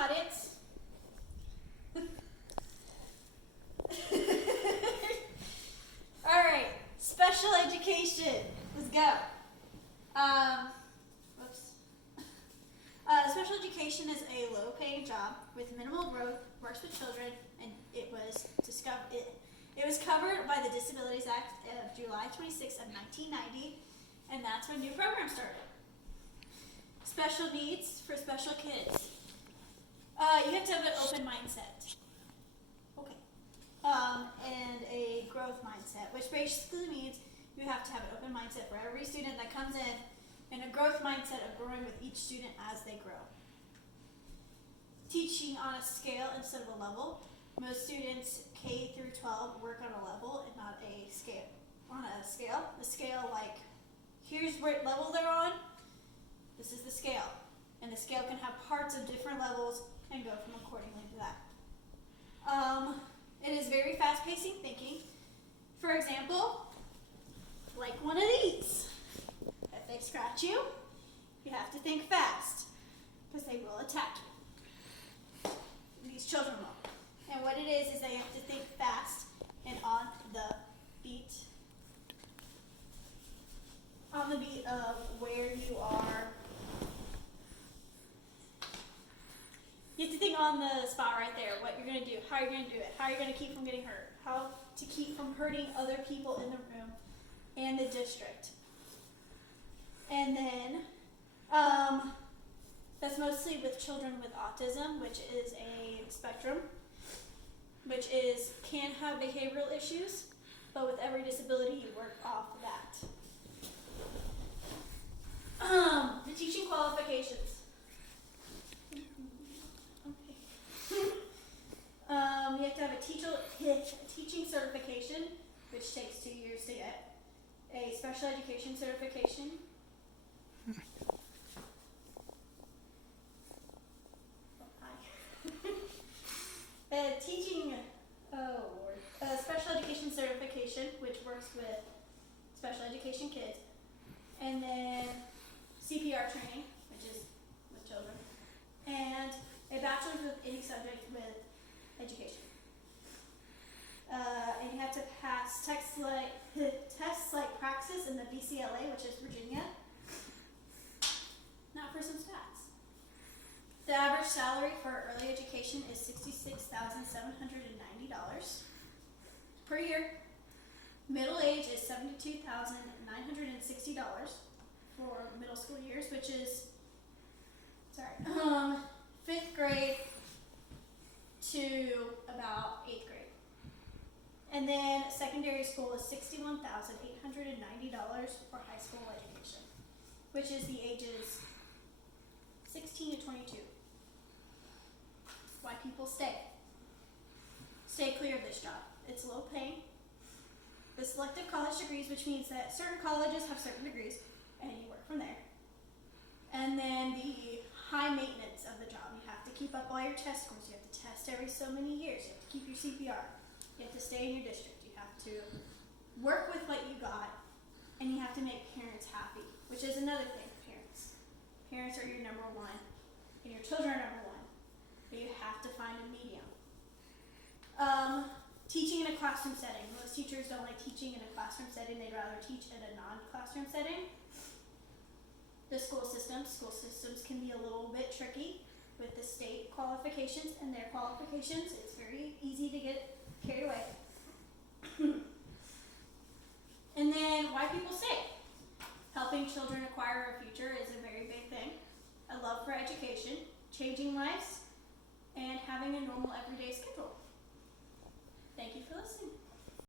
audience. All right, special education. Let's go. Whoops. Special education is a low-paying job with minimal growth, works with children, and it was covered by the Disabilities Act of July 26 of 1990, and that's when new programs started. Special needs for special kids. You have to have an open mindset. Okay. And a growth mindset, which basically means you have to have an open mindset for every student that comes in, and a growth mindset of growing with each student as they grow. Teaching on a scale instead of a level. Most students K through 12 work on a level and not a scale. On a scale, the scale, like, here's what level they're on. This is the scale, and the scale can have parts of different levels and go from accordingly to that. It is very fast-paced thinking. For example, like one of these. If they scratch you, you have to think fast, because they will attack you. These children will. And what it is they have to think fast and on the beat. On the beat of where you are. You have to think on the spot right there, what you're going to do, how you're going to do it, how you're going to keep from getting hurt, how to keep from hurting other people in the room and the district. And then, that's mostly with children with autism, which is a spectrum, which can have behavioral issues, but with every disability you work off of that. The teaching qualifications. You have to have a teaching certification, which takes 2 years to get. A special education certification. A special education certification, which works with special education kids. And then CPR training, which is with children. And a bachelor's with any subject with education. And you have to pass tests like Praxis and the BCLA, which is Virginia. Now for some stats. The average salary for early education is $66,790 per year. Middle age is $72,960 for middle school years, which is, 5th grade to about 8th grade. And then secondary school is $61,890 for high school education, which is the ages 16 to 22. Why people stay. Stay clear of this job. It's low paying. The selective college degrees, which means that certain colleges have certain degrees, and you work from there. And then the high maintenance of the job. You have to keep up all your test scores. You have to test every so many years. You have to keep your CPR. You have to stay in your district. You have to work with what you got, and you have to make parents happy, which is another thing. Parents are your number one, and your children are number one, but you have to find a medium. Teaching in a classroom setting. Most teachers don't like teaching in a classroom setting. They'd rather teach in a non-classroom setting. The school systems can be a little bit tricky with the state qualifications and their qualifications. It's very easy to get carried away. And then why people stay. Helping children acquire a future is a very big thing. A love for education, changing lives, and having a normal everyday schedule. Thank you for listening.